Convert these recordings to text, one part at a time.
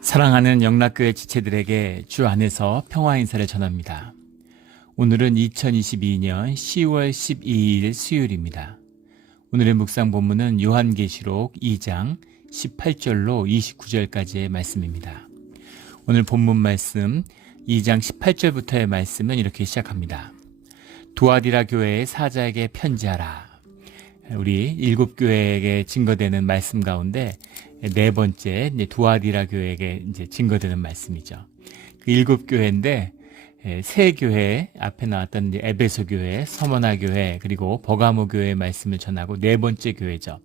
사랑하는 영락교회 지체들에게 주 안에서 평화 인사를 전합니다. 오늘은 2022년 10월 12일 수요일입니다. 오늘의 묵상 본문은 요한계시록 2장 18절로 29절까지의 말씀입니다. 오늘 본문 말씀 2장 18절부터의 말씀은 이렇게 시작합니다. 두아디라 교회의 사자에게 편지하라. 우리 7교회에게 증거되는 말씀 가운데 네 번째 두아디라 교회에게 증거되는 말씀이죠. 그 7교회인데 세 교회 앞에 나왔던 에베소 교회, 서머나 교회, 그리고 버가모 교회의 말씀을 전하고 네 번째 교회죠.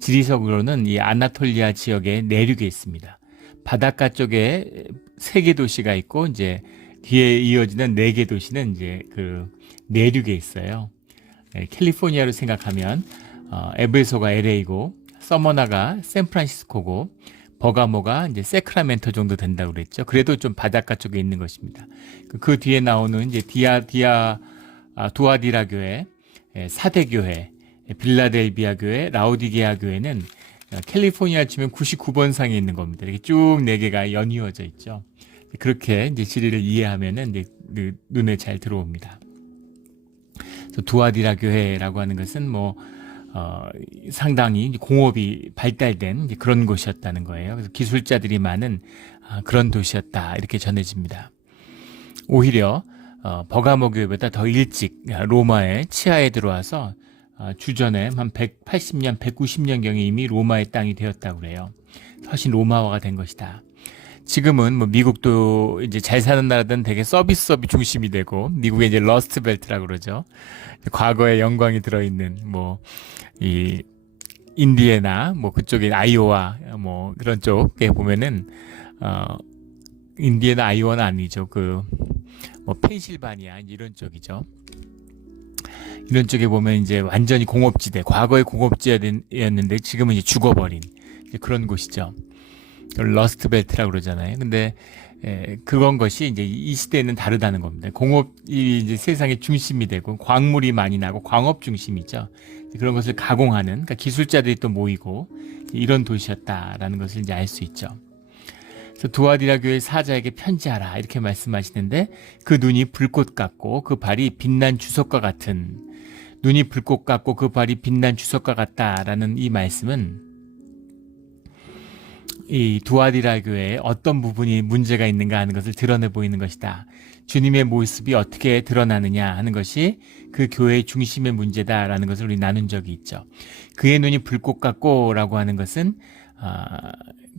지리적으로는 이 아나톨리아 지역의 내륙에 있습니다. 바닷가 쪽에 3개 도시가 있고 이제 뒤에 이어지는 4개 도시는 이제 그 내륙에 있어요. 캘리포니아로 생각하면 에베소가 LA고 서머나가 샌프란시스코고 버가모가 이제 세크라멘토 정도 된다고 그랬죠. 그래도 좀 바닷가 쪽에 있는 것입니다. 그 뒤에 나오는 이제 두아디라 교회, 사대 교회, 빌라델비아 교회, 라오디게아 교회는 캘리포니아 치면 99번 상에 있는 겁니다. 이렇게 쭉 4개가 연이어져 있죠. 그렇게 이제 지리를 이해하면은 이제 눈에 잘 들어옵니다. 두아디라 교회라고 하는 것은 상당히 공업이 발달된 이제 그런 곳이었다는 거예요. 그래서 기술자들이 많은 그런 도시였다 이렇게 전해집니다. 오히려 버가모 교회보다 더 일찍 로마의 치하에 들어와서 주전에 한 180년, 190년경에 이미 로마의 땅이 되었다고 그래요. 훨씬 로마화가 된 것이다. 지금은 미국도 이제 잘 사는 나라들은 되게 서비스업이 중심이 되고, 미국의 이제 러스트벨트라고 그러죠. 과거에 영광이 들어있는 이 인디애나 그쪽에 아이오와 그런 쪽에 보면은 인디애나 아이오는 아니죠. 펜실바니아 이런 쪽이죠. 이런 쪽에 보면 이제 완전히 공업지대, 과거의 공업지대였는데 지금은 이제 죽어버린 이제 그런 곳이죠. 러스트벨트라고 그러잖아요. 근데 그건 것이 이제 이 시대에는 다르다는 겁니다. 공업이 이제 세상의 중심이 되고 광물이 많이 나고 광업 중심이죠. 그런 것을 가공하는, 그러니까 기술자들이 또 모이고 이런 도시였다라는 것을 이제 알 수 있죠. 그래서 두아디라 교회 사자에게 편지하라 이렇게 말씀하시는데, 그 눈이 불꽃 같고 그 발이 빛난 주석과 같은, 눈이 불꽃 같고 그 발이 빛난 주석과 같다라는 이 말씀은 이 두아디라 교회에 어떤 부분이 문제가 있는가 하는 것을 드러내 보이는 것이다. 주님의 모습이 어떻게 드러나느냐 하는 것이 그 교회의 중심의 문제다라는 것을 우리 나눈 적이 있죠. 그의 눈이 불꽃 같고 라고 하는 것은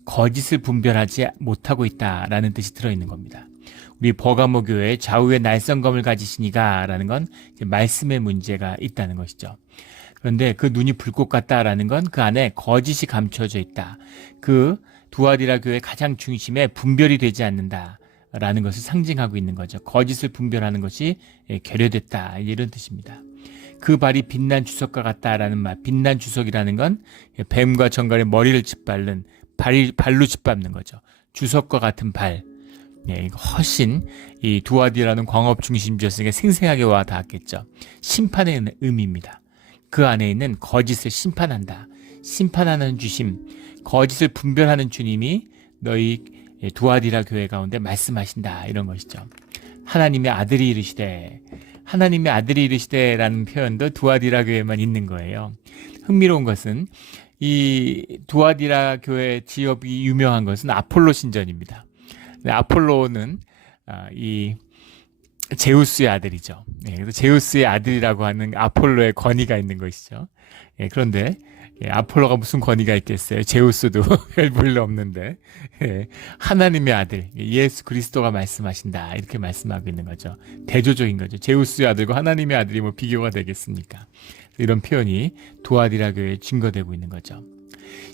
거짓을 분별하지 못하고 있다라는 뜻이 들어있는 겁니다. 우리 버가모 교회의 좌우에 날성검을 가지시니가 라는 건 말씀의 문제가 있다는 것이죠. 그런데 그 눈이 불꽃 같다라는 건 그 안에 거짓이 감춰져 있다. 그 두아디라 교회 가장 중심에 분별이 되지 않는다라는 것을 상징하고 있는 거죠. 거짓을 분별하는 것이 결여됐다 이런 뜻입니다. 그 발이 빛난 주석과 같다라는 말, 빛난 주석이라는 건 뱀과 정갈의 머리를 짓밟는 발로 짓밟는 거죠. 주석과 같은 발. 훨씬 이 두아디라는 광업 중심지였으니까 생생하게 와 닿았겠죠. 심판의 의미입니다. 그 안에 있는 거짓을 심판한다. 심판하는 주심, 거짓을 분별하는 주님이 너희 두아디라 교회 가운데 말씀하신다 이런 것이죠. 하나님의 아들이 이르시되라는 표현도 두아디라 교회만 있는 거예요. 흥미로운 것은 이 두아디라 교회 지역이 유명한 것은 아폴로 신전입니다. 아폴로는 이 제우스의 아들이죠. 그래서 제우스의 아들이라고 하는 아폴로의 권위가 있는 것이죠. 그런데 아폴로가 무슨 권위가 있겠어요? 제우스도 별볼일 없는데 하나님의 아들 예수 그리스도가 말씀하신다 이렇게 말씀하고 있는 거죠. 대조적인 거죠. 제우스의 아들과 하나님의 아들이 비교가 되겠습니까? 이런 표현이 두아디라 교회에 증거되고 있는 거죠.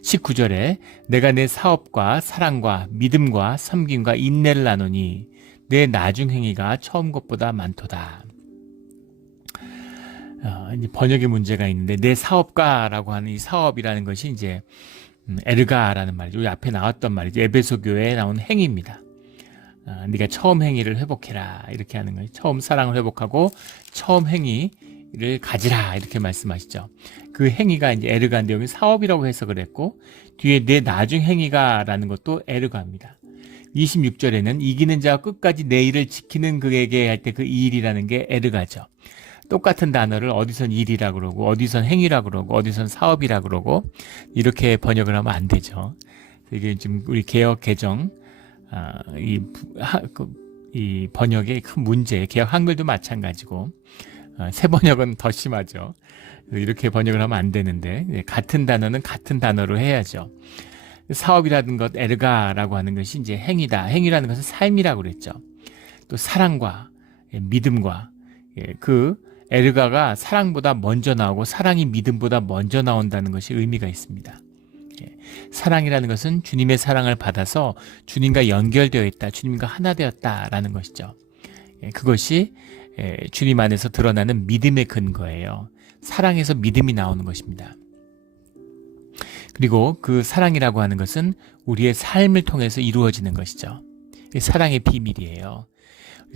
19절에 내가 내 사업과 사랑과 믿음과 섬김과 인내를 나누니 내 나중 행위가 처음 것보다 많도다. 이제 번역의 문제가 있는데, 내 사업가라고 하는 이 사업이라는 것이 이제 에르가라는 말이죠. 우리 앞에 나왔던 말이죠. 에베소 교회에 나온 행위입니다. 네가 처음 행위를 회복해라 이렇게 하는 거예요. 처음 사랑을 회복하고 처음 행위 행위를 가지라 이렇게 말씀하시죠. 그 행위가 이제 에르가인데 여기 사업이라고 해석을 했고 뒤에 내 나중 행위가라는 것도 에르가입니다. 26절에는 이기는 자와 끝까지 내 일을 지키는 그에게 할 때 그 일이라는 게 에르가죠. 똑같은 단어를 어디선 일이라 그러고 어디선 행위라 그러고 어디선 사업이라 그러고 이렇게 번역을 하면 안 되죠. 이게 지금 우리 개역 개정 이 번역의 큰 문제, 개역 한글도 마찬가지고 새 번역은 더 심하죠. 이렇게 번역을 하면 안 되는데 같은 단어는 같은 단어로 해야죠. 사업이라는 것, 에르가라고 하는 것이 이제 행위다. 행위라는 것은 삶이라고 그랬죠. 또 사랑과 믿음과 그 에르가가 사랑보다 먼저 나오고 사랑이 믿음보다 먼저 나온다는 것이 의미가 있습니다. 사랑이라는 것은 주님의 사랑을 받아서 주님과 연결되어 있다. 주님과 하나 되었다라는 것이죠. 그것이 주님 안에서 드러나는 믿음의 근거예요. 사랑에서 믿음이 나오는 것입니다. 그리고 그 사랑이라고 하는 것은 우리의 삶을 통해서 이루어지는 것이죠. 사랑의 비밀이에요.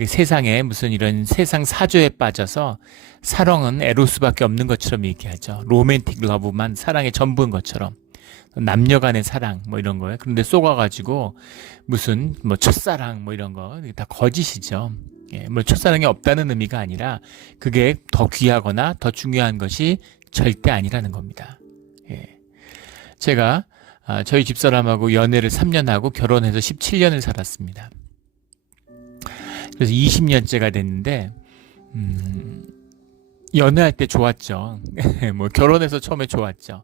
세상에 무슨 이런 세상 사조에 빠져서 사랑은 에로스밖에 없는 것처럼 얘기하죠. 로맨틱 러브만 사랑의 전부인 것처럼. 남녀 간의 사랑 뭐 이런 거예요. 그런데 쏘가가지고 무슨 뭐 첫사랑 뭐 이런 거 다 거짓이죠. 뭐 첫사랑이 없다는 의미가 아니라 그게 더 귀하거나 더 중요한 것이 절대 아니라는 겁니다. 제가 저희 집사람하고 연애를 3년 하고 결혼해서 17년을 살았습니다. 그래서 20년째가 됐는데 연애할 때 좋았죠. 뭐 결혼해서 처음에 좋았죠.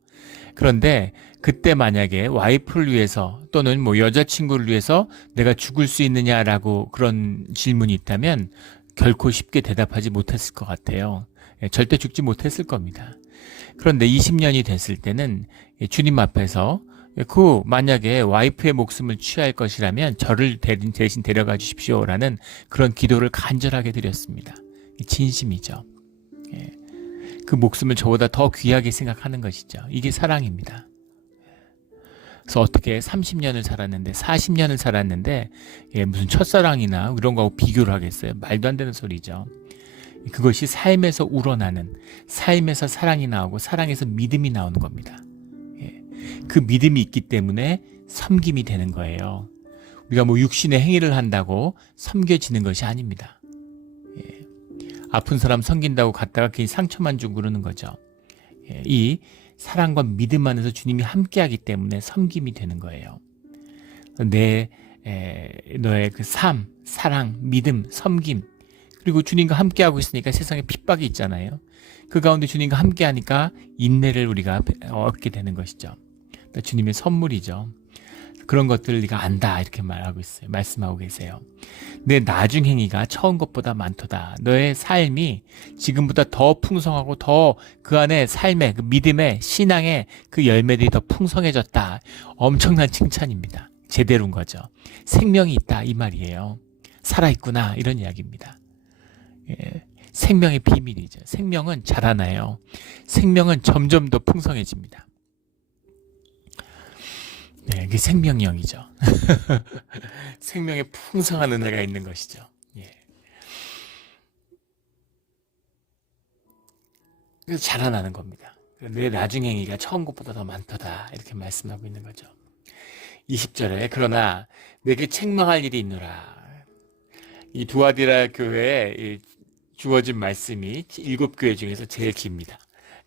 그런데 그때 만약에 와이프를 위해서 또는 뭐 여자친구를 위해서 내가 죽을 수 있느냐라고 그런 질문이 있다면 결코 쉽게 대답하지 못했을 것 같아요. 절대 죽지 못했을 겁니다. 그런데 20년이 됐을 때는 주님 앞에서 그 만약에 와이프의 목숨을 취할 것이라면 저를 대신 데려가 주십시오라는 그런 기도를 간절하게 드렸습니다. 진심이죠. 그 목숨을 저보다 더 귀하게 생각하는 것이죠. 이게 사랑입니다. 그래서 어떻게 30년을 살았는데 40년을 살았는데 무슨 첫사랑이나 이런 거하고 비교를 하겠어요. 말도 안 되는 소리죠. 그것이 삶에서 우러나는, 삶에서 사랑이 나오고 사랑에서 믿음이 나오는 겁니다. 그 믿음이 있기 때문에 섬김이 되는 거예요. 우리가 뭐 육신의 행위를 한다고 섬겨지는 것이 아닙니다. 아픈 사람 섬긴다고 갔다가 괜히 상처만 주고 그러는 거죠. 이 사랑과 믿음 안에서 주님이 함께하기 때문에 섬김이 되는 거예요. 너의 그 삶, 사랑, 믿음, 섬김 그리고 주님과 함께하고 있으니까 세상에 핍박이 있잖아요. 그 가운데 주님과 함께하니까 인내를 우리가 얻게 되는 것이죠. 주님의 선물이죠. 그런 것들을 네가 안다 이렇게 말하고 있어요. 말씀하고 계세요. 내 나중 행위가 처음 것보다 많도다. 너의 삶이 지금보다 더 풍성하고 더 그 안에 삶의 그 믿음의 신앙의 그 열매들이 더 풍성해졌다. 엄청난 칭찬입니다. 제대로인 거죠. 생명이 있다 이 말이에요. 살아있구나 이런 이야기입니다. 생명의 비밀이죠. 생명은 자라나요. 생명은 점점 더 풍성해집니다. 그게 생명력이죠. 생명의 풍성한 은혜가 있는 것이죠. 그래서 자라나는 겁니다. 내 나중 행위가 처음 것보다 더 많도다 이렇게 말씀하고 있는 거죠. 20절에 그러나 내게 책망할 일이 있노라. 이 두아디라 교회에 주어진 말씀이 7교회 중에서 제일 깁니다.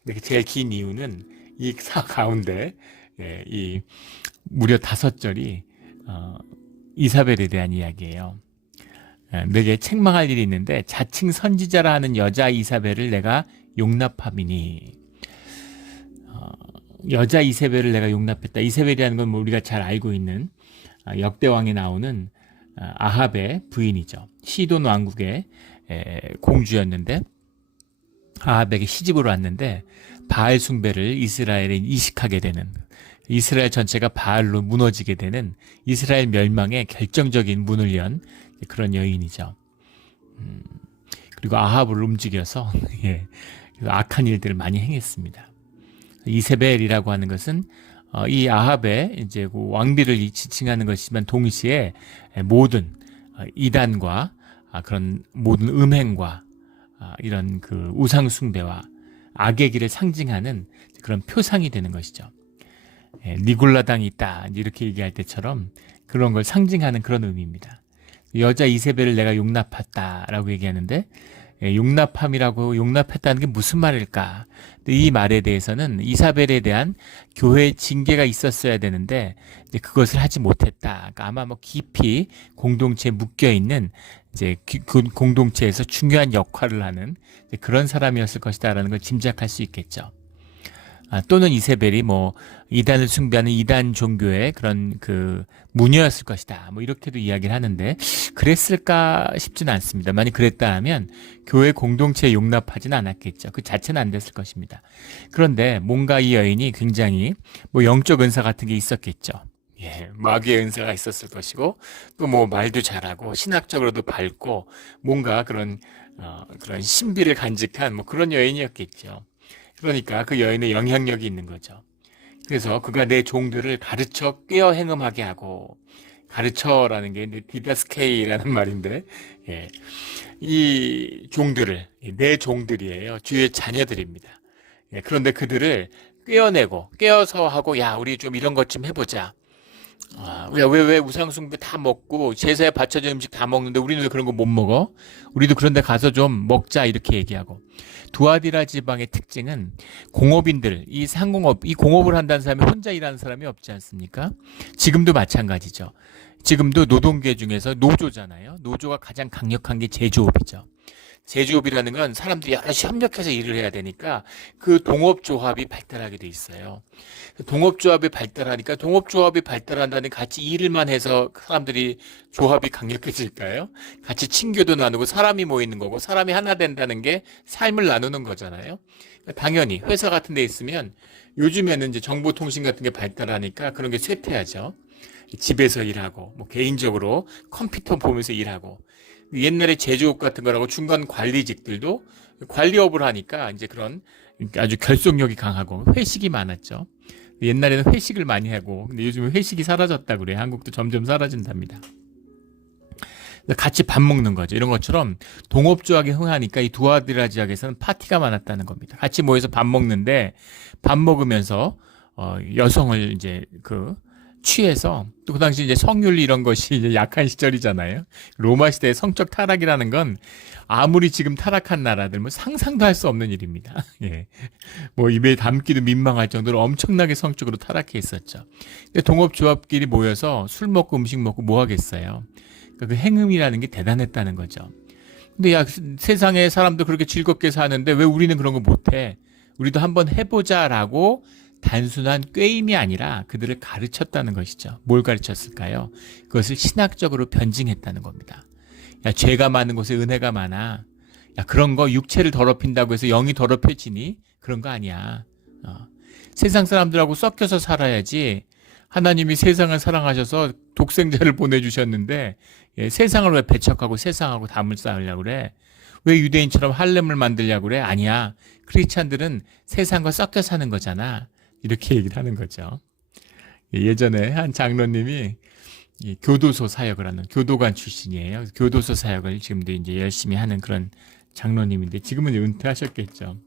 근데 제일 긴 이유는 이 가운데 이 무려 5절이 이사벨에 대한 이야기예요. 내게 책망할 일이 있는데 자칭 선지자라 하는 여자 이사벨을 내가 용납함이니. 여자 이세벨을 내가 용납했다. 이세벨이라는 건 뭐 우리가 잘 알고 있는 역대왕에 나오는 아합의 부인이죠. 시돈 왕국의 공주였는데 아합에게 시집으로 왔는데 바알 숭배를 이스라엘에 이식하게 되는, 이스라엘 전체가 바알로 무너지게 되는, 이스라엘 멸망에 결정적인 문을 연 그런 여인이죠. 그리고 아합을 움직여서 악한 일들을 많이 행했습니다. 이세벨이라고 하는 것은 이 아합의 이제 그 왕비를 지칭하는 것이지만 동시에 모든 이단과 그런 모든 음행과 이런 그 우상 숭배와 악의 길을 상징하는 그런 표상이 되는 것이죠. 니골라당이 있다 이렇게 얘기할 때처럼 그런 걸 상징하는 그런 의미입니다. 여자 이세벨을 내가 용납했다라고 얘기하는데 용납했다는 게 무슨 말일까? 이 말에 대해서는 이사벨에 대한 교회 징계가 있었어야 되는데 이제 그것을 하지 못했다. 그러니까 아마 뭐 깊이 공동체에 묶여 있는 이제 그 공동체에서 중요한 역할을 하는 그런 사람이었을 것이다라는 걸 짐작할 수 있겠죠. 또는 이세벨이 뭐 이단을 숭배하는 이단 종교의 그런 그 무녀였을 것이다. 뭐 이렇게도 이야기를 하는데 그랬을까 싶지는 않습니다. 만약 그랬다 하면 교회 공동체에 용납하지는 않았겠죠. 그 자체는 안 됐을 것입니다. 그런데 뭔가 이 여인이 굉장히 뭐 영적 은사 같은 게 있었겠죠. 마귀의 은사가 있었을 것이고 또 뭐 말도 잘하고 신학적으로도 밝고 뭔가 그런 신비를 간직한 뭐 그런 여인이었겠죠. 그러니까 그 여인의 영향력이 있는 거죠. 그래서 그가 내 종들을 가르쳐 꿰어 행음하게 하고, 가르쳐라는 게 디다스케이라는 말인데, 이 종들을, 내 종들이에요. 주의 자녀들입니다. 그런데 그들을 꿰어서 하고, 야, 우리 좀 이런 것 좀 해보자. 왜 우상숭배 다 먹고 제사에 바쳐진 음식 다 먹는데 우리는 왜 그런 거 못 먹어? 우리도 그런데 가서 좀 먹자 이렇게 얘기하고. 두아디라 지방의 특징은 공업인들, 이 공업을 한다는 사람이 혼자 일하는 사람이 없지 않습니까? 지금도 마찬가지죠. 지금도 노동계 중에서 노조잖아요. 노조가 가장 강력한 게 제조업이죠. 제조업이라는 건 사람들이 여럿이 협력해서 일을 해야 되니까 그 동업조합이 발달하게 돼 있어요. 동업조합이 발달하니까 동업조합이 발달한다는 같이 일을만 해서 사람들이 조합이 강력해질까요? 같이 친교도 나누고 사람이 모이는 거고 사람이 하나 된다는 게 삶을 나누는 거잖아요. 당연히 회사 같은 데 있으면 요즘에는 이제 정보통신 같은 게 발달하니까 그런 게 쇠퇴하죠. 집에서 일하고 뭐 개인적으로 컴퓨터 보면서 일하고 옛날에 제조업 같은 거라고 중간 관리직들도 관리업을 하니까 이제 그런 아주 결속력이 강하고 회식이 많았죠. 옛날에는 회식을 많이 하고 근데 요즘은 회식이 사라졌다 그래요. 한국도 점점 사라진답니다. 같이 밥 먹는 거죠. 이런 것처럼 동업조합에 흥하니까 이 두아디라 지역에서는 파티가 많았다는 겁니다. 같이 모여서 밥 먹는데 밥 먹으면서 여성을 이제 취해서 또 그 당시 이제 성윤리 이런 것이 이제 약한 시절이잖아요. 로마 시대의 성적 타락이라는 건 아무리 지금 타락한 나라들 뭐 상상도 할 수 없는 일입니다. 뭐 입에 담기도 민망할 정도로 엄청나게 성적으로 타락해 있었죠. 동업조합끼리 모여서 술 먹고 음식 먹고 뭐 하겠어요. 그러니까 그 행음이라는 게 대단했다는 거죠. 근데 야 세상에 사람도 그렇게 즐겁게 사는데 왜 우리는 그런 거 못해? 우리도 한번 해보자라고 단순한 꾀임이 아니라 그들을 가르쳤다는 것이죠. 뭘 가르쳤을까요? 그것을 신학적으로 변증했다는 겁니다. 야, 죄가 많은 곳에 은혜가 많아. 야, 그런 거 육체를 더럽힌다고 해서 영이 더럽혀지니? 그런 거 아니야. 세상 사람들하고 섞여서 살아야지. 하나님이 세상을 사랑하셔서 독생자를 보내주셨는데 세상을 왜 배척하고 세상하고 담을 쌓으려고 그래? 왜 유대인처럼 할렘을 만들려고 그래? 아니야. 크리스찬들은 세상과 섞여 사는 거잖아. 이렇게 얘기를 하는 거죠. 예전에 한 장로님이 교도소 사역을 하는 교도관 출신이에요. 교도소 사역을 지금도 이제 열심히 하는 그런 장로님인데 지금은 은퇴하셨겠죠.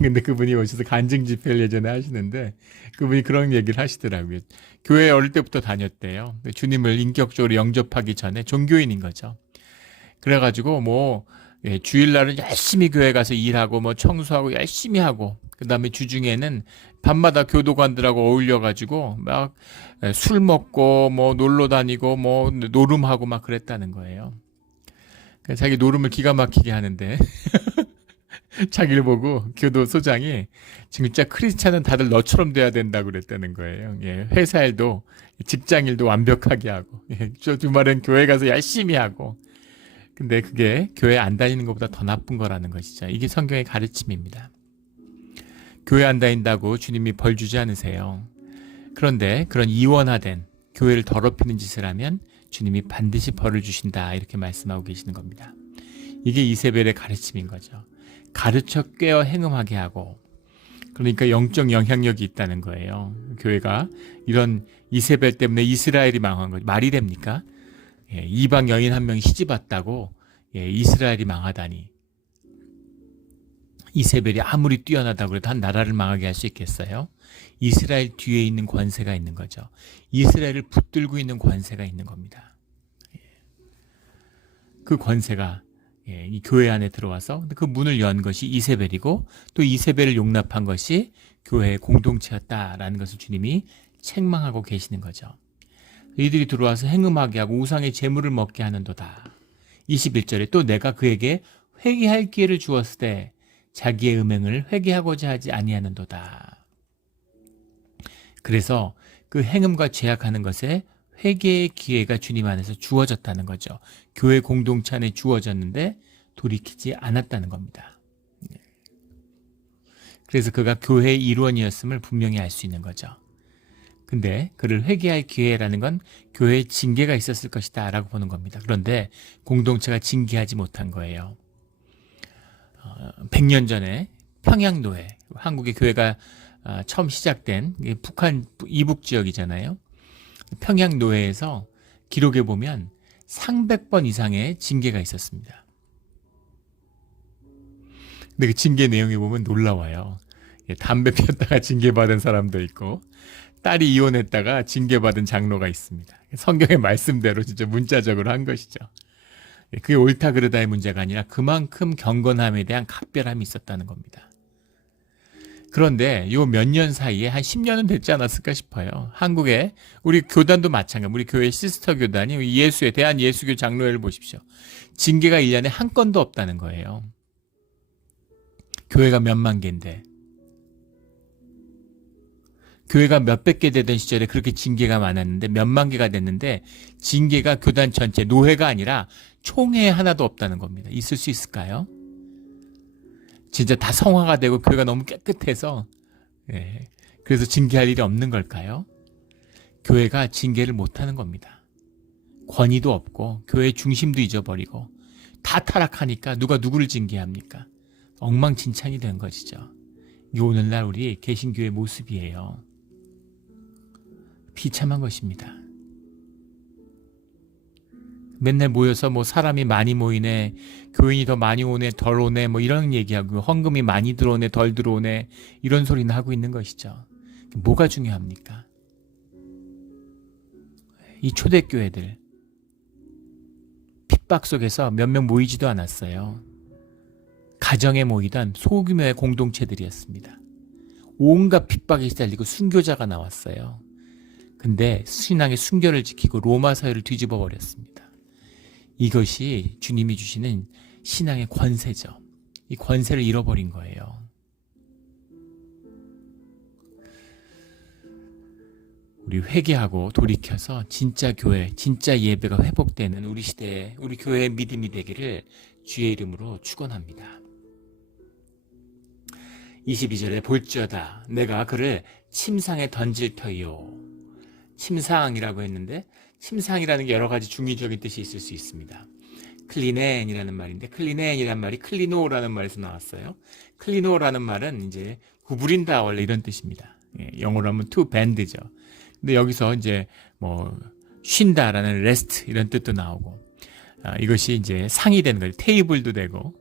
근데 그분이 오셔서 간증 집회를 예전에 하시는데 그분이 그런 얘기를 하시더라고요. 교회 어릴 때부터 다녔대요. 주님을 인격적으로 영접하기 전에 종교인인 거죠. 그래가지고 뭐 주일날은 열심히 교회 가서 일하고 뭐 청소하고 열심히 하고 그 다음에 주중에는 밤마다 교도관들하고 어울려가지고 막 술 먹고 뭐 놀러 다니고 뭐 노름하고 막 그랬다는 거예요. 자기 노름을 기가 막히게 하는데 자기를 보고 교도소장이 진짜 크리스찬은 다들 너처럼 돼야 된다고 그랬다는 거예요. 회사 일도 직장 일도 완벽하게 하고 주말엔 교회 가서 열심히 하고 근데 그게 교회 안 다니는 것보다 더 나쁜 거라는 것이죠. 이게 성경의 가르침입니다. 교회 안 다닌다고 주님이 벌 주지 않으세요. 그런데 그런 이원화된 교회를 더럽히는 짓을 하면 주님이 반드시 벌을 주신다 이렇게 말씀하고 계시는 겁니다. 이게 이세벨의 가르침인 거죠. 가르쳐 꿰어 행음하게 하고 그러니까 영적 영향력이 있다는 거예요. 교회가 이런 이세벨 때문에 이스라엘이 망한 거죠. 말이 됩니까? 이방 여인 한 명이 시집 왔다고 이스라엘이 망하다니. 이세벨이 아무리 뛰어나다고 해도 한 나라를 망하게 할 수 있겠어요? 이스라엘 뒤에 있는 권세가 있는 거죠. 이스라엘을 붙들고 있는 권세가 있는 겁니다. 그 권세가 이 교회 안에 들어와서 그 문을 연 것이 이세벨이고 또 이세벨을 용납한 것이 교회의 공동체였다라는 것을 주님이 책망하고 계시는 거죠. 이들이 들어와서 행음하게 하고 우상의 제물을 먹게 하는도다. 21절에 또 내가 그에게 회개할 기회를 주었을 때 자기의 음행을 회개하고자 하지 아니하는도다. 그래서 그 행음과 죄악하는 것에 회개의 기회가 주님 안에서 주어졌다는 거죠. 교회 공동체 안에 주어졌는데 돌이키지 않았다는 겁니다. 그래서 그가 교회의 일원이었음을 분명히 알 수 있는 거죠. 근데 그를 회개할 기회라는 건 교회에 징계가 있었을 것이다 라고 보는 겁니다. 그런데 공동체가 징계하지 못한 거예요. 100년 전에 평양노회, 한국의 교회가 처음 시작된 북한 이북 지역이잖아요. 평양노회에서 기록에 보면 300번 이상의 징계가 있었습니다. 근데 그 징계 내용에 보면 놀라워요. 담배 피웠다가 징계받은 사람도 있고 딸이 이혼했다가 징계받은 장로가 있습니다. 성경의 말씀대로 진짜 문자적으로 한 것이죠. 그게 옳다 그르다의 문제가 아니라 그만큼 경건함에 대한 각별함이 있었다는 겁니다. 그런데 요 몇 년 사이에 한 10년은 됐지 않았을까 싶어요. 한국에 우리 교단도 마찬가지, 우리 교회 시스터 교단이 예수에 대한 예수교 장로회를 보십시오. 징계가 1년에 한 건도 없다는 거예요. 교회가 몇만 개인데, 교회가 몇백 개 되던 시절에 그렇게 징계가 많았는데 몇만 개가 됐는데 징계가 교단 전체, 노회가 아니라 총회에 하나도 없다는 겁니다. 있을 수 있을까요? 진짜 다 성화가 되고 교회가 너무 깨끗해서 그래서 징계할 일이 없는 걸까요? 교회가 징계를 못하는 겁니다. 권위도 없고 교회 중심도 잊어버리고 다 타락하니까 누가 누구를 징계합니까? 엉망진창이 된 것이죠. 이게 오늘날 우리 개신교의 모습이에요. 비참한 것입니다. 맨날 모여서 뭐 사람이 많이 모이네, 교인이 더 많이 오네, 덜 오네, 뭐 이런 얘기하고 헌금이 많이 들어오네, 덜 들어오네, 이런 소리는 하고 있는 것이죠. 뭐가 중요합니까? 이 초대교회들 핍박 속에서 몇 명 모이지도 않았어요. 가정에 모이던 소규모의 공동체들이었습니다. 온갖 핍박에 시달리고 순교자가 나왔어요. 근데 신앙의 순결을 지키고 로마 사회를 뒤집어 버렸습니다. 이것이 주님이 주시는 신앙의 권세죠. 이 권세를 잃어버린 거예요. 우리 회개하고 돌이켜서 진짜 교회, 진짜 예배가 회복되는 우리 시대에 우리 교회의 믿음이 되기를 주의 이름으로 축원합니다. 22절에 볼지어다 내가 그를 침상에 던질 터이요. 침상이라고 했는데 침상이라는 게 여러 가지 중의적인 뜻이 있을 수 있습니다. 클리넨이라는 말인데 클리넨이라는 말이 클리노라는 말에서 나왔어요. 클리노라는 말은 이제 구부린다 원래 이런 뜻입니다. 영어로 하면 to bend죠. 근데 여기서 이제 뭐 쉰다라는 rest 이런 뜻도 나오고 이것이 이제 상이 되는 거죠. 테이블도 되고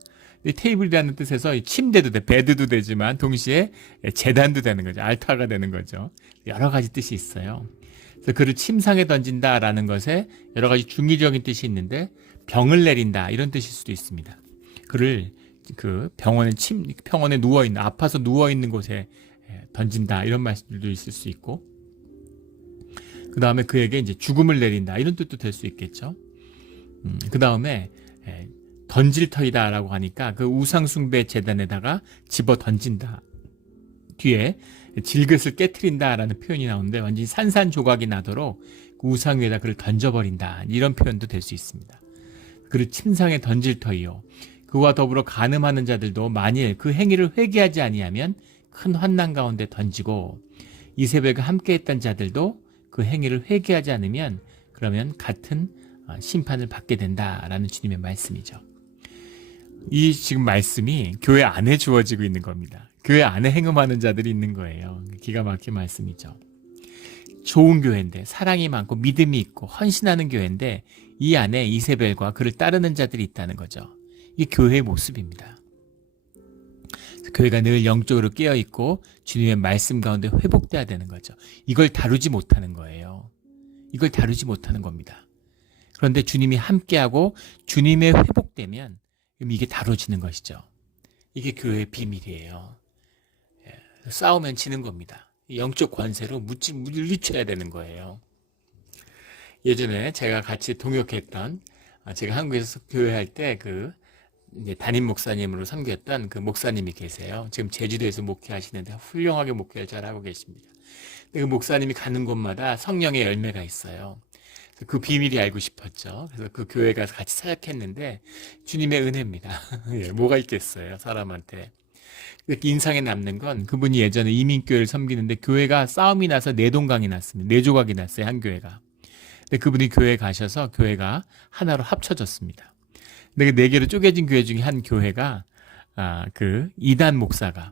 테이블이라는 뜻에서 침대도 돼, 베드도 되지만 동시에 제단도 되는 거죠. 알타가 되는 거죠. 여러 가지 뜻이 있어요. 그래서 그를 침상에 던진다라는 것에 여러 가지 중의적인 뜻이 있는데 병을 내린다 이런 뜻일 수도 있습니다. 그를 그 병원에 누워 있는 아파서 누워 있는 곳에 던진다 이런 말씀도 있을 수 있고 그 다음에 그에게 이제 죽음을 내린다 이런 뜻도 될 수 있겠죠. 그 다음에 던질 터이다라고 하니까 그 우상숭배 재단에다가 집어 던진다. 뒤에 질긋을 깨트린다라는 표현이 나오는데 완전히 산산조각이 나도록 그 우상 위에다 그를 던져버린다. 이런 표현도 될 수 있습니다. 그를 침상에 던질 터이요. 그와 더불어 간음하는 자들도 만일 그 행위를 회개하지 아니하면 큰 환난 가운데 던지고 이세벨과 함께했던 자들도 그 행위를 회개하지 않으면 그러면 같은 심판을 받게 된다라는 주님의 말씀이죠. 이 지금 말씀이 교회 안에 주어지고 있는 겁니다. 교회 안에 행음하는 자들이 있는 거예요. 기가 막힌 말씀이죠. 좋은 교회인데 사랑이 많고 믿음이 있고 헌신하는 교회인데 이 안에 이세벨과 그를 따르는 자들이 있다는 거죠. 이게 교회의 모습입니다. 교회가 늘 영적으로 깨어있고 주님의 말씀 가운데 회복돼야 되는 거죠. 이걸 다루지 못하는 거예요. 이걸 다루지 못하는 겁니다. 그런데 주님이 함께하고 주님의 회복되면 이게 다뤄지는 것이죠. 이게 교회의 비밀이에요. 싸우면 지는 겁니다. 영적 권세로 물리쳐야 되는 거예요. 예전에 제가 같이 동역했던, 제가 한국에서 교회할 때 이제 담임 목사님으로 섬겼던 그 목사님이 계세요. 지금 제주도에서 목회하시는데 훌륭하게 목회를 잘하고 계십니다. 그 목사님이 가는 곳마다 성령의 열매가 있어요. 그 비밀이 알고 싶었죠. 그래서 그 교회가 같이 사역했는데 주님의 은혜입니다. 예, 뭐가 있겠어요, 사람한테. 인상에 남는 건 그분이 예전에 이민교회를 섬기는데 교회가 싸움이 나서 내동강이 났습니다. 내조각이 났어요, 한 교회가. 근데 그분이 교회에 가셔서 교회가 하나로 합쳐졌습니다. 근데 그 네 개로 쪼개진 교회 중에 한 교회가 그 이단 목사가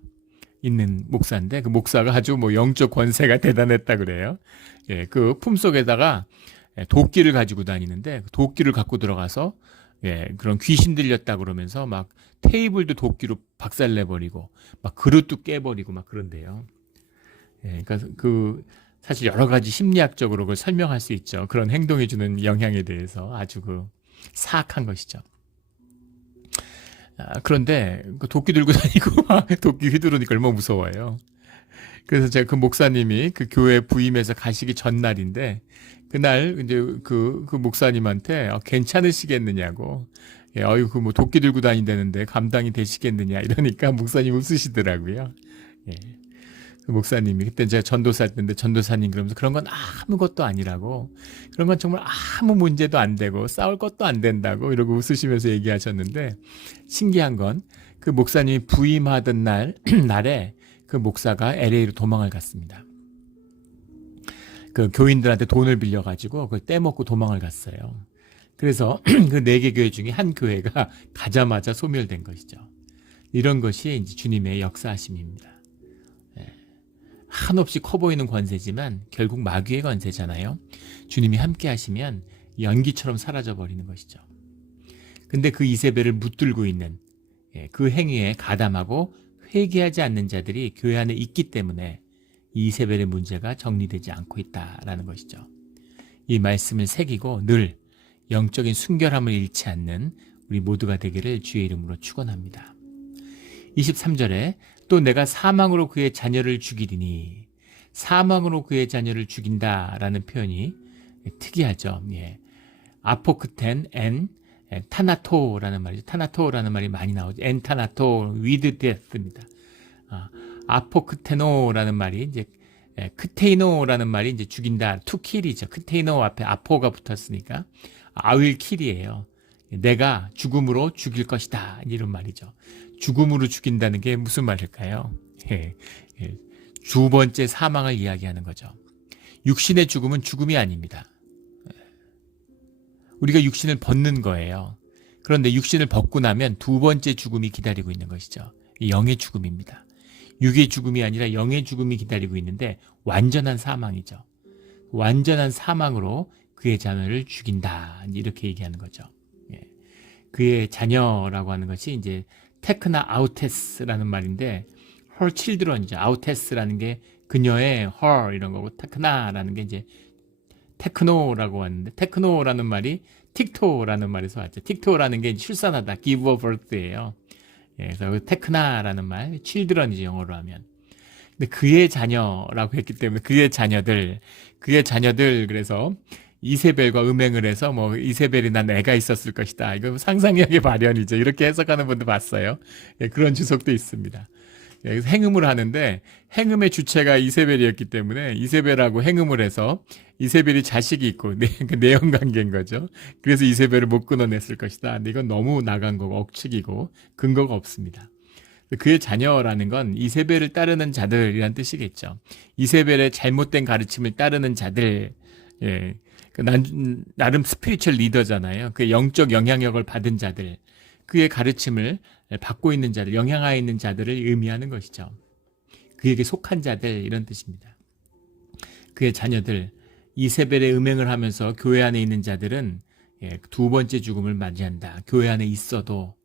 있는 목사인데 그 목사가 아주 뭐 영적 권세가 대단했다 그래요. 예, 그 품속에다가 도끼를 가지고 다니는데 그 도끼를 갖고 들어가서 그런 귀신 들렸다 그러면서 막 테이블도 도끼로 박살내버리고 막 그릇도 깨버리고 막 그런데요. 그러니까 사실 여러 가지 심리학적으로 그걸 설명할 수 있죠. 그런 행동이 주는 영향에 대해서 아주 사악한 것이죠. 그런데 그 도끼 들고 다니고 막 도끼 휘두르니까 얼마나 무서워요. 그래서 제가 그 목사님이 그 교회 부임해서 가시기 전날인데 그날 이제 그 목사님한테 괜찮으시겠느냐고, 어이구 뭐 도끼 들고 다닌다는데 감당이 되시겠느냐 이러니까 목사님 웃으시더라고요. 예. 그 목사님이 그때 제가 전도사 때인데 전도사님 그러면서 그런 건 아무것도 아니라고, 그런 건 정말 아무 문제도 안 되고 싸울 것도 안 된다고 이러고 웃으시면서 얘기하셨는데, 신기한 건 그 목사님이 부임하던 날에 그 목사가 LA로 도망을 갔습니다. 그 교인들한테 돈을 빌려가지고 그걸 떼먹고 도망을 갔어요. 그래서 그 네 개 교회 중에 한 교회가 가자마자 소멸된 것이죠. 이런 것이 이제 주님의 역사하심입니다. 한없이 커 보이는 권세지만 결국 마귀의 권세잖아요. 주님이 함께 하시면 연기처럼 사라져 버리는 것이죠. 근데 그 이세벨을 붙들고 있는 그 행위에 가담하고 회개하지 않는 자들이 교회 안에 있기 때문에 이 이세벨의 문제가 정리되지 않고 있다라는 것이죠. 이 말씀을 새기고 늘 영적인 순결함을 잃지 않는 우리 모두가 되기를 주의 이름으로 축원합니다. 23절에 또 내가 사망으로 그의 자녀를 죽이리니, 사망으로 그의 자녀를 죽인다라는 표현이 특이하죠. 아포크텐 엔 타나토라는 말이죠. 타나토라는 말이 많이 나오죠. 엔 타나토 with death입니다. 아포크테노라는 말이 이제 크테이노라는 말이 이제 죽인다, to kill이죠. 크테이노 앞에 아포가 붙었으니까 I will kill이에요. 내가 죽음으로 죽일 것이다, 이런 말이죠. 죽음으로 죽인다는 게 무슨 말일까요? 두 번째 사망을 이야기하는 거죠. 육신의 죽음은 죽음이 아닙니다. 우리가 육신을 벗는 거예요. 그런데 육신을 벗고 나면 두 번째 죽음이 기다리고 있는 것이죠. 영의 죽음입니다. 육의 죽음이 아니라 영의 죽음이 기다리고 있는데 완전한 사망이죠. 완전한 사망으로 그의 자녀를 죽인다, 이렇게 얘기하는 거죠. 그의 자녀라고 하는 것이 이제 테크나 아우테스라는 말인데, her children이죠. 아우테스라는 게 그녀의 her 이런 거고, 테크나라는 게 이제 테크노라고 하는데, 테크노라는 말이 틱토라는 말에서 왔죠. 틱토라는 게 출산하다, give a birth예요. 그래서 테크나라는 말, children이죠, 영어로 하면. 근데 그의 자녀라고 했기 때문에 그의 자녀들, 그래서 이세벨과 음행을 해서 뭐 이세벨이 난 애가 있었을 것이다, 이거 상상력의 발현이죠, 이렇게 해석하는 분도 봤어요. 그런 주석도 있습니다. 그래서 행음을 하는데 행음의 주체가 이세벨이었기 때문에 이세벨하고 행음을 해서 이세벨이 자식이 있고 그 내연 관계인 거죠. 그래서 이세벨을 못 끊어냈을 것이다. 근데 이건 너무 나간 거고 억측이고 근거가 없습니다. 그의 자녀라는 건 이세벨을 따르는 자들이란 뜻이겠죠. 이세벨의 잘못된 가르침을 따르는 자들, 나름 스피리추얼 리더잖아요. 그 영적 영향력을 받은 자들, 그의 가르침을 받고 있는 자들, 영향하에 있는 자들을 의미하는 것이죠. 그에게 속한 자들, 이런 뜻입니다. 그의 자녀들, 이세벨의 음행을 하면서 교회 안에 있는 자들은 두 번째 죽음을 맞이한다. 교회 안에 있어도,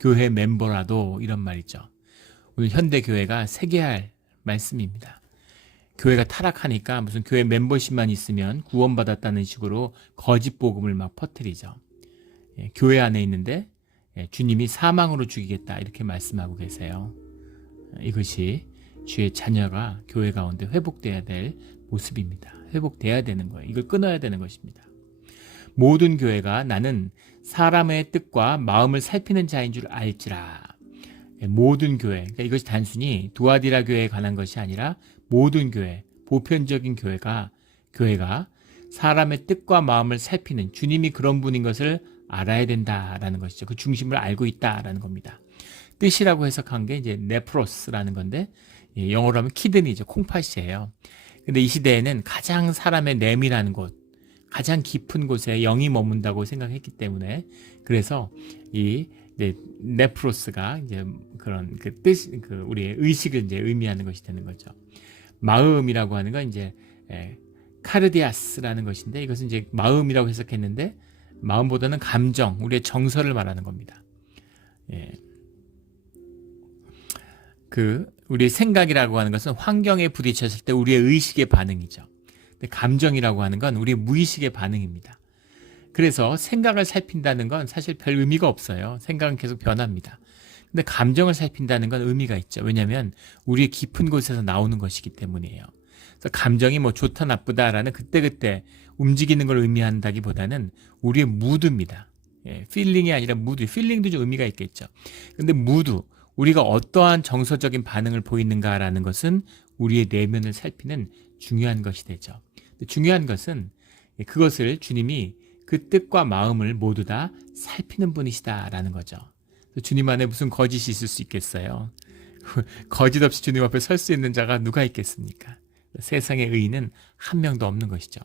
교회 멤버라도, 이런 말이죠. 오늘 현대교회가 새겨할 말씀입니다. 교회가 타락하니까 무슨 교회 멤버십만 있으면 구원받았다는 식으로 거짓 복음을 막 퍼뜨리죠. 교회 안에 있는데 주님이 사망으로 죽이겠다 이렇게 말씀하고 계세요. 이것이 주의 자녀가 교회 가운데 회복돼야 될 모습입니다. 회복돼야 되는 거예요. 이걸 끊어야 되는 것입니다. 모든 교회가 나는 사람의 뜻과 마음을 살피는 자인 줄 알지라. 모든 교회, 그러니까 이것이 단순히 두아디라 교회에 관한 것이 아니라 모든 교회, 보편적인 교회가 사람의 뜻과 마음을 살피는 주님이 그런 분인 것을 알아야 된다라는 것이죠. 그 중심을 알고 있다라는 겁니다. 뜻이라고 해석한 게 이제 네프로스라는 건데 영어로 하면 키드니죠. 콩팥이에요. 근데 이 시대에는 가장 사람의 내밀한 곳, 가장 깊은 곳에 영이 머문다고 생각했기 때문에 그래서 이 네프로스가 이제 그런 그 뜻, 그 우리의 의식을 이제 의미하는 것이 되는 거죠. 마음이라고 하는 건 이제 카르디아스라는 것인데 이것은 이제 마음이라고 해석했는데 마음보다는 감정, 우리의 정서를 말하는 겁니다. 우리의 생각이라고 하는 것은 환경에 부딪혔을 때 우리의 의식의 반응이죠. 근데 감정이라고 하는 건 우리의 무의식의 반응입니다. 그래서 생각을 살핀다는 건 사실 별 의미가 없어요. 생각은 계속 변합니다. 근데 감정을 살핀다는 건 의미가 있죠. 왜냐하면 우리의 깊은 곳에서 나오는 것이기 때문이에요. 그래서 감정이 뭐 좋다 나쁘다라는 그때그때 움직이는 걸 의미한다기보다는 우리의 무드입니다. 필링이 아니라 무드. 필링도 좀 의미가 있겠죠. 근데 무드, 우리가 어떠한 정서적인 반응을 보이는가라는 것은 우리의 내면을 살피는 중요한 것이 되죠. 중요한 것은 그것을 주님이 그 뜻과 마음을 모두 다 살피는 분이시다라는 거죠. 주님 안에 무슨 거짓이 있을 수 있겠어요? 거짓 없이 주님 앞에 설 수 있는 자가 누가 있겠습니까? 세상의 의인은 한 명도 없는 것이죠.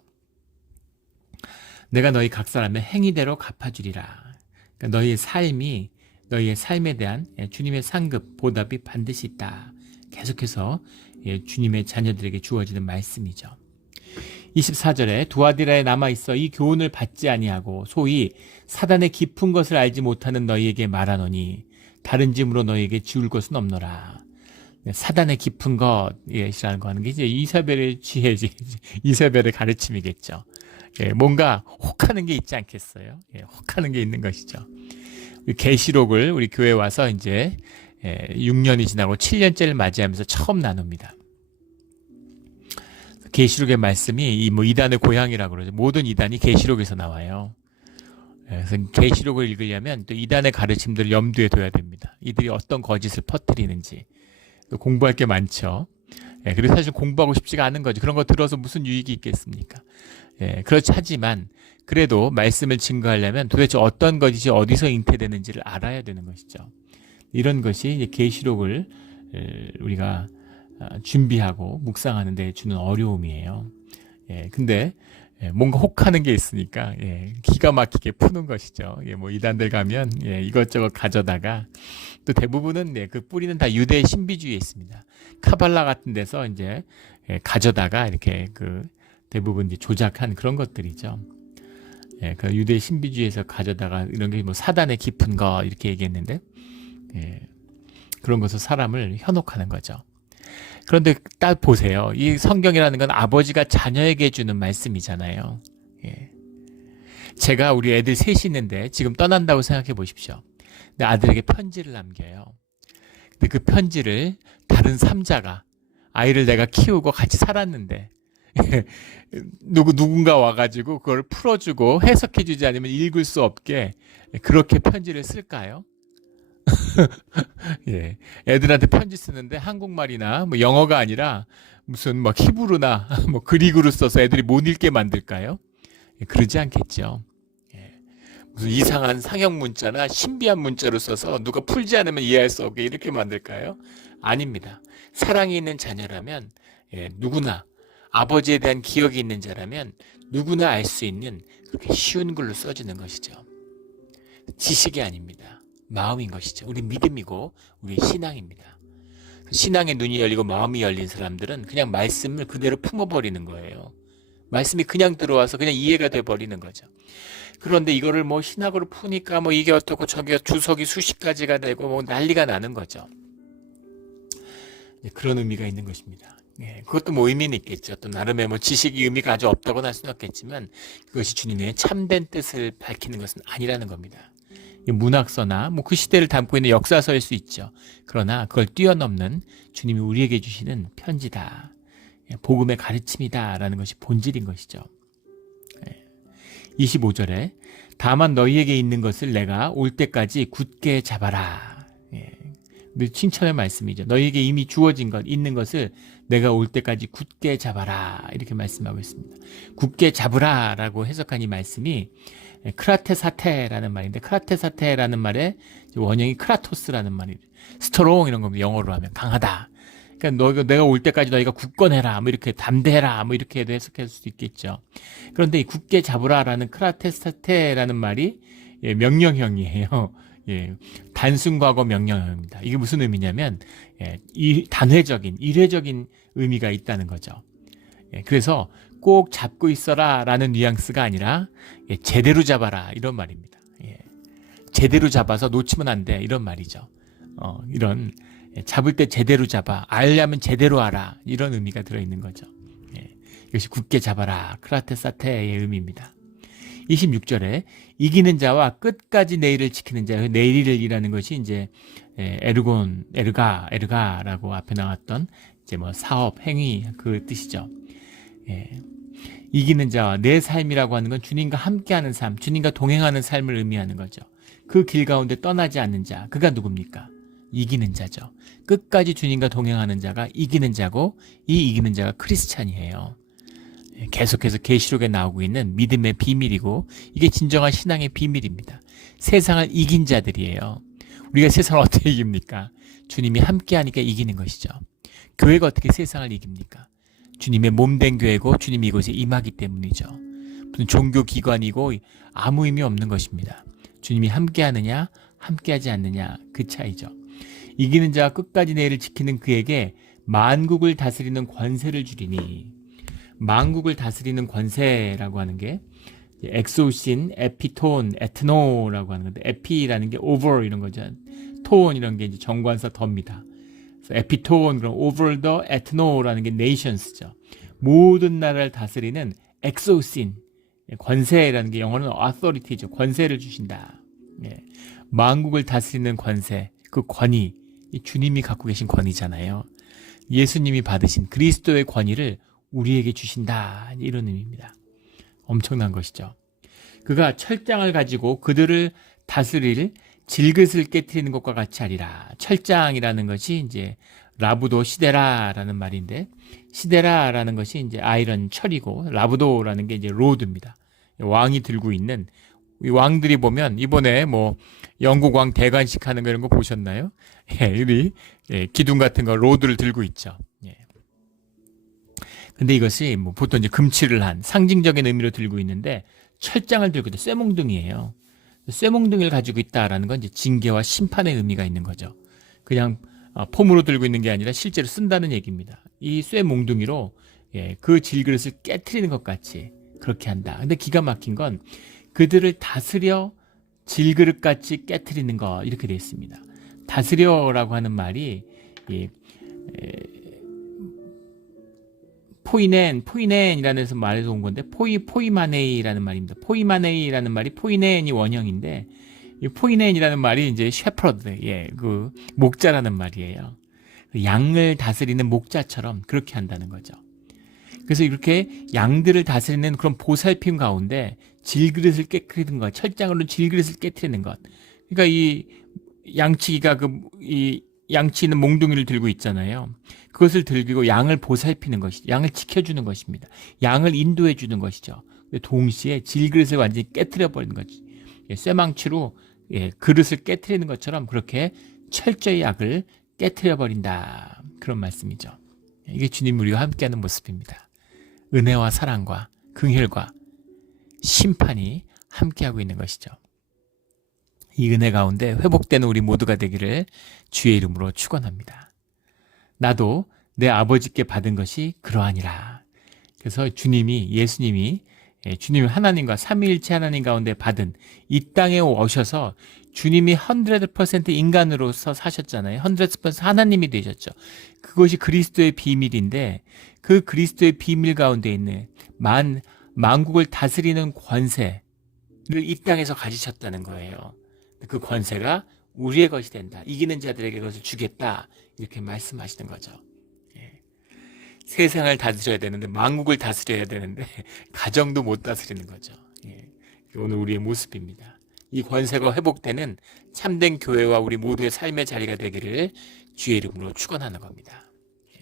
내가 너희 각 사람의 행위대로 갚아주리라. 그러니까 너희의 삶에 대한 주님의 상급, 보답이 반드시 있다. 계속해서 주님의 자녀들에게 주어지는 말씀이죠. 24절에 두아디라에 남아있어 이 교훈을 받지 아니하고 소위 사단의 깊은 것을 알지 못하는 너희에게 말하노니 다른 짐으로 너희에게 지울 것은 없노라. 사단의 깊은 것이라는 거 하는 게 이제 이사벨의 지혜지, 이사벨의 가르침이겠죠. 뭔가 혹하는 게 있지 않겠어요? 혹하는 게 있는 것이죠. 계시록을 우리 교회에 와서 이제 6년이 지나고 7년째를 맞이하면서 처음 나눕니다. 계시록의 말씀이 뭐 이단의 고향이라고 그러죠. 모든 이단이 계시록에서 나와요. 그래서 계시록을 읽으려면 또 이단의 가르침들을 염두에 둬야 됩니다. 이들이 어떤 거짓을 퍼뜨리는지 또 공부할 게 많죠. 그래서 사실 공부하고 싶지가 않은 거죠. 그런 거 들어서 무슨 유익이 있겠습니까? 그렇지 하지만 그래도 말씀을 증거하려면 도대체 어떤 것이 어디서 잉태되는지를 알아야 되는 것이죠. 이런 것이 이제 계시록을 우리가 준비하고 묵상하는 데 주는 어려움이에요. 근데 뭔가 혹하는 게 있으니까 기가 막히게 푸는 것이죠. 뭐 이단들 가면 이것저것 가져다가 또 대부분은 그 뿌리는 다 유대 신비주의에 있습니다. 카발라 같은 데서 이제 가져다가 이렇게 대부분 이제 조작한 그런 것들이죠. 그 유대 신비주의에서 가져다가 이런 게 뭐 사단의 깊은 거 이렇게 얘기했는데 그런 것을 사람을 현혹하는 거죠. 그런데 딱 보세요. 이 성경이라는 건 아버지가 자녀에게 주는 말씀이잖아요. 제가 우리 애들 셋이 있는데 지금 떠난다고 생각해 보십시오. 근데 아들에게 편지를 남겨요. 근데 그 편지를 다른 삼자가 아이를 내가 키우고 같이 살았는데 누군가 와가지고 그걸 풀어주고 해석해주지 않으면 읽을 수 없게 그렇게 편지를 쓸까요? 애들한테 편지 쓰는데 한국말이나 뭐 영어가 아니라 무슨 뭐 히브리나 뭐 그리그로 써서 애들이 못 읽게 만들까요? 그러지 않겠죠. 무슨 이상한 상형 문자나 신비한 문자로 써서 누가 풀지 않으면 이해할 수 없게 이렇게 만들까요? 아닙니다. 사랑이 있는 자녀라면 누구나 아버지에 대한 기억이 있는 자라면 누구나 알 수 있는 그렇게 쉬운 글로 써지는 것이죠. 지식이 아닙니다. 마음인 것이죠. 우리 믿음이고 우리 신앙입니다. 신앙의 눈이 열리고 마음이 열린 사람들은 그냥 말씀을 그대로 품어버리는 거예요. 말씀이 그냥 들어와서 그냥 이해가 돼버리는 거죠. 그런데 이거를 뭐 신학으로 푸니까 뭐 이게 어떻고 저게 주석이 수십 가지가 되고 뭐 난리가 나는 거죠. 그런 의미가 있는 것입니다. 그것도 뭐 의미는 있겠죠. 또 나름의 뭐 지식이 의미가 아주 없다고는 할 수는 없겠지만 그것이 주님의 참된 뜻을 밝히는 것은 아니라는 겁니다. 문학서나 뭐 그 시대를 담고 있는 역사서일 수 있죠. 그러나 그걸 뛰어넘는 주님이 우리에게 주시는 편지다. 복음의 가르침이다라는 것이 본질인 것이죠. 25절에 다만 너희에게 있는 것을 내가 올 때까지 굳게 잡아라. 칭찬의 말씀이죠. 너희에게 이미 주어진 것, 있는 것을 내가 올 때까지 굳게 잡아라. 이렇게 말씀하고 있습니다. 굳게 잡으라 라고 해석한 이 말씀이 크라테사테라는 말인데, 크라테사테라는 말의 원형이 크라토스라는 말이에요. 스트롱 이런 겁니다. 영어로 하면 강하다. 그러니까 내가 올 때까지 너희가 굳건해라, 뭐 이렇게 담대해라, 뭐 이렇게도 해석할 수도 있겠죠. 그런데 이 굳게 잡으라라는 크라테사테라는 말이 명령형이에요. 단순 과거 명령형입니다. 이게 무슨 의미냐면 단회적인, 일회적인 의미가 있다는 거죠. 그래서 꼭 잡고 있어라 라는 뉘앙스가 아니라 제대로 잡아라 이런 말입니다. 제대로 잡아서 놓치면 안 돼 이런 말이죠. 이런 잡을 때 제대로 잡아, 알려면 제대로 알아 이런 의미가 들어있는 거죠. 이것이 굳게 잡아라 크라테사테의 의미입니다. 26절에 이기는 자와 끝까지 내일을 지키는 자, 내일이라는 것이 이제 에르가라고 앞에 나왔던 이제 뭐 사업, 행위 그 뜻이죠. 이기는 자와 내 삶이라고 하는 건 주님과 함께하는 삶, 주님과 동행하는 삶을 의미하는 거죠. 그 길 가운데 떠나지 않는 자, 그가 누굽니까? 이기는 자죠. 끝까지 주님과 동행하는 자가 이기는 자고, 이 이기는 자가 크리스찬이에요. 계속해서 계시록에 나오고 있는 믿음의 비밀이고, 이게 진정한 신앙의 비밀입니다. 세상을 이긴 자들이에요. 우리가 세상을 어떻게 이깁니까? 주님이 함께하니까 이기는 것이죠. 교회가 어떻게 세상을 이깁니까? 주님의 몸된 교회고 주님이 이곳에 임하기 때문이죠. 무슨 종교기관이고 아무 의미 없는 것입니다. 주님이 함께하느냐 함께하지 않느냐 그 차이죠. 이기는 자와 끝까지 내일을 지키는 그에게 만국을 다스리는 권세를 주리니, 만국을 다스리는 권세라고 하는 게 엑소신, 에피톤, 에트노라고 하는 건데, 에피라는 게 over 이런 거죠. 톤 이런 게 이제 정관사 더입니다. 에피톤, 그럼 over the ethno라는 게 nations죠. 모든 나라를 다스리는 엑소신, 권세라는 게 영어는 authority죠. 권세를 주신다. 만국을 다스리는 권세, 그 권위, 주님이 갖고 계신 권위잖아요. 예수님이 받으신 그리스도의 권위를 우리에게 주신다. 이런 의미입니다. 엄청난 것이죠. 그가 철장을 가지고 그들을 다스릴 질긋을 깨트리는 것과 같이 하리라. 철장이라는 것이 이제 라부도 시데라라는 말인데, 시데라라는 것이 이제 아이런 철이고, 라부도라는 게 이제 로드입니다. 왕이 들고 있는, 이 왕들이 보면 이번에 뭐 영국 왕 대관식 하는 거 이런 거 보셨나요? 우리 기둥 같은 거 로드를 들고 있죠. 근데 이것이 뭐 보통 이제 금칠을 한 상징적인 의미로 들고 있는데, 철장을 들고 있다. 쇠몽둥이에요. 쇠몽둥이를 가지고 있다라는 건 이제 징계와 심판의 의미가 있는 거죠. 그냥 폼으로 들고 있는 게 아니라 실제로 쓴다는 얘기입니다. 이 쇠몽둥이로 그 질그릇을 깨트리는 것 같이 그렇게 한다. 근데 기가 막힌 건 그들을 다스려 질그릇같이 깨트리는 거, 이렇게 되어 있습니다. 다스려라고 하는 말이 포이넨이라는 데서 말에서 온 건데, 포이마네이라는 말입니다. 포이마네이라는 말이 포이넨이 원형인데, 이 포이넨이라는 말이 이제 셰퍼드, 그 목자라는 말이에요. 양을 다스리는 목자처럼 그렇게 한다는 거죠. 그래서 이렇게 양들을 다스리는 그런 보살핌 가운데 질그릇을 깨트리는 것, 철장으로 질그릇을 깨트리는 것. 그러니까 이 양치기가 이 양치 있는 몽둥이를 들고 있잖아요. 그것을 들고 양을 보살피는 것이죠. 양을 지켜주는 것입니다. 양을 인도해 주는 것이죠. 동시에 질그릇을 완전히 깨트려 버리는 거지. 쇠망치로 그릇을 깨트리는 것처럼 그렇게 철저히 약을 깨트려 버린다. 그런 말씀이죠. 이게 주님 우리와 함께하는 모습입니다. 은혜와 사랑과 긍휼과 심판이 함께하고 있는 것이죠. 이 은혜 가운데 회복되는 우리 모두가 되기를 주의 이름으로 축원합니다. 나도 내 아버지께 받은 것이 그러하니라. 그래서 예수님이 주님 하나님과 삼위일체 하나님 가운데 받은, 이 땅에 오셔서 주님이 100% 인간으로서 사셨잖아요. 100% 하나님이 되셨죠. 그것이 그리스도의 비밀인데 그 그리스도의 비밀 가운데 있는 만국을 다스리는 권세를 이 땅에서 가지셨다는 거예요. 그 권세가 우리의 것이 된다. 이기는 자들에게 그것을 주겠다. 이렇게 말씀하시는 거죠. 예. 세상을 다스려야 되는데 만국을 다스려야 되는데 가정도 못 다스리는 거죠. 예. 오늘 우리의 모습입니다. 이 권세가 회복되는 참된 교회와 우리 모두의 삶의 자리가 되기를 주의 이름으로 축원하는 겁니다. 예.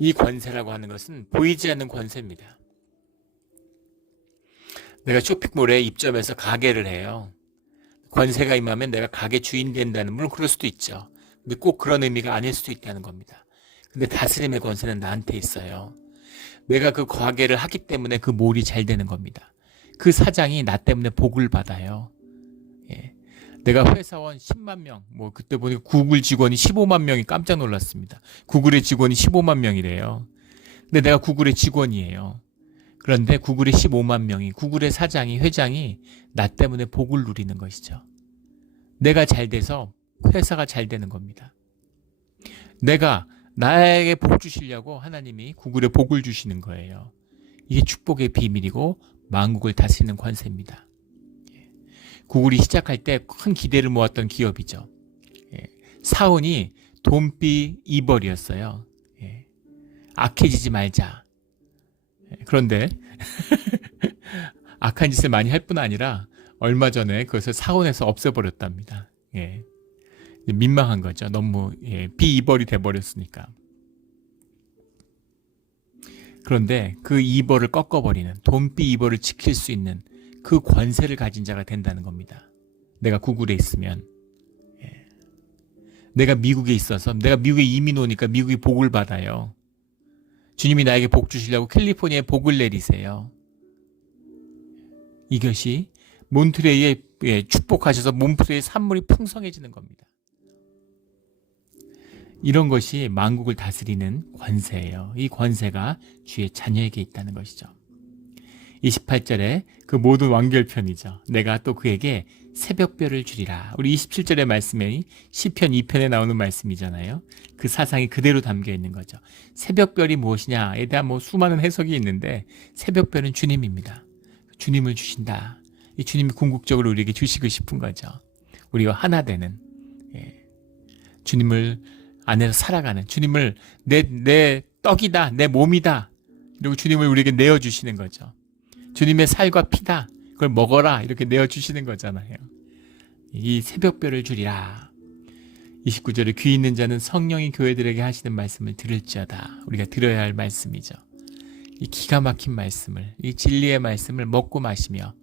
이 권세라고 하는 것은 보이지 않는 권세입니다. 내가 쇼핑몰에 입점해서 가게를 해요. 권세가 임하면 내가 가게 주인 된다는, 물론 그럴 수도 있죠. 근데 꼭 그런 의미가 아닐 수도 있다는 겁니다. 근데 다스림의 권세는 나한테 있어요. 내가 그 가게를 하기 때문에 그 몰이 잘 되는 겁니다. 그 사장이 나 때문에 복을 받아요. 예. 내가 회사원 10만 명, 그때 보니까 구글 직원이 15만 명이 깜짝 놀랐습니다. 구글의 직원이 15만 명이래요. 근데 내가 구글의 직원이에요. 그런데 구글의 15만 명이, 구글의 사장이, 회장이 나 때문에 복을 누리는 것이죠. 내가 잘 돼서 회사가 잘 되는 겁니다. 나에게 복 주시려고 하나님이 구글에 복을 주시는 거예요. 이게 축복의 비밀이고 만국을 다스리는 권세입니다. 구글이 시작할 때 큰 기대를 모았던 기업이죠. 사원이 돈비 이벌이었어요. 악해지지 말자. 그런데 악한 짓을 많이 할 뿐 아니라 얼마 전에 그것을 사원에서 없애버렸답니다. 민망한 거죠. 너무 비이벌이 돼버렸으니까. 그런데 그 이벌을 꺾어버리는, 돈비 이벌을 지킬 수 있는 그 권세를 가진 자가 된다는 겁니다. 내가 구글에 있으면. 내가 미국에 있어서, 내가 미국에 이민 오니까 미국이 복을 받아요. 주님이 나에게 복 주시려고 캘리포니아에 복을 내리세요. 이것이 몬트레이에 축복하셔서 몬트레이의 산물이 풍성해지는 겁니다. 이런 것이 만국을 다스리는 권세예요. 이 권세가 주의 자녀에게 있다는 것이죠. 28절에 그 모든 완결편이죠. 내가 또 그에게 새벽별을 주리라. 우리 27절의 말씀이 시편 2편에 나오는 말씀이잖아요. 그 사상이 그대로 담겨 있는 거죠. 새벽별이 무엇이냐에 대한 수많은 해석이 있는데 새벽별은 주님입니다. 주님을 주신다. 이 주님이 궁극적으로 우리에게 주시고 싶은 거죠. 우리와 하나 되는, 주님을 안에서 살아가는, 주님을 내 떡이다, 내 몸이다, 그리고 주님을 우리에게 내어주시는 거죠. 주님의 살과 피다, 그걸 먹어라, 이렇게 내어주시는 거잖아요. 이 새벽별을 주리라. 29절에 귀 있는 자는 성령이 교회들에게 하시는 말씀을 들을지어다. 우리가 들어야 할 말씀이죠. 이 기가 막힌 말씀을, 이 진리의 말씀을 먹고 마시며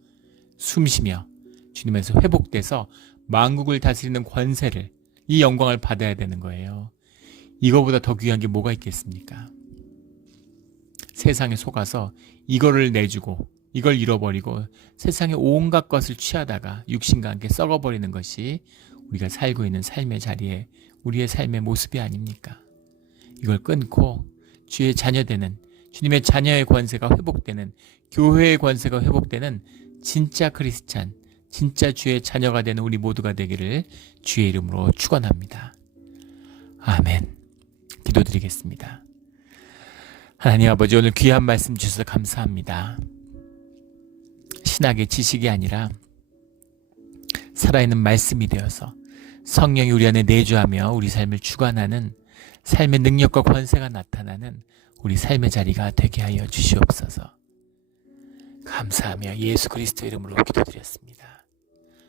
숨쉬며 주님에서 회복돼서 만국을 다스리는 권세를, 이 영광을 받아야 되는 거예요. 이거보다 더 귀한 게 뭐가 있겠습니까? 세상에 속아서 이거를 내주고 이걸 잃어버리고 세상의 온갖 것을 취하다가 육신과 함께 썩어버리는 것이 우리가 살고 있는 삶의 자리에 우리의 삶의 모습이 아닙니까? 이걸 끊고 주의 자녀되는, 주님의 자녀의 권세가 회복되는, 교회의 권세가 회복되는 진짜 크리스찬, 진짜 주의 자녀가 되는 우리 모두가 되기를 주의 이름으로 축원합니다. 아멘. 기도드리겠습니다. 하나님 아버지, 오늘 귀한 말씀 주셔서 감사합니다. 신학의 지식이 아니라 살아있는 말씀이 되어서 성령이 우리 안에 내주하며 우리 삶을 주관하는 삶의 능력과 권세가 나타나는 우리 삶의 자리가 되게 하여 주시옵소서. 감사하며 예수 그리스도 이름으로 기도드렸습니다.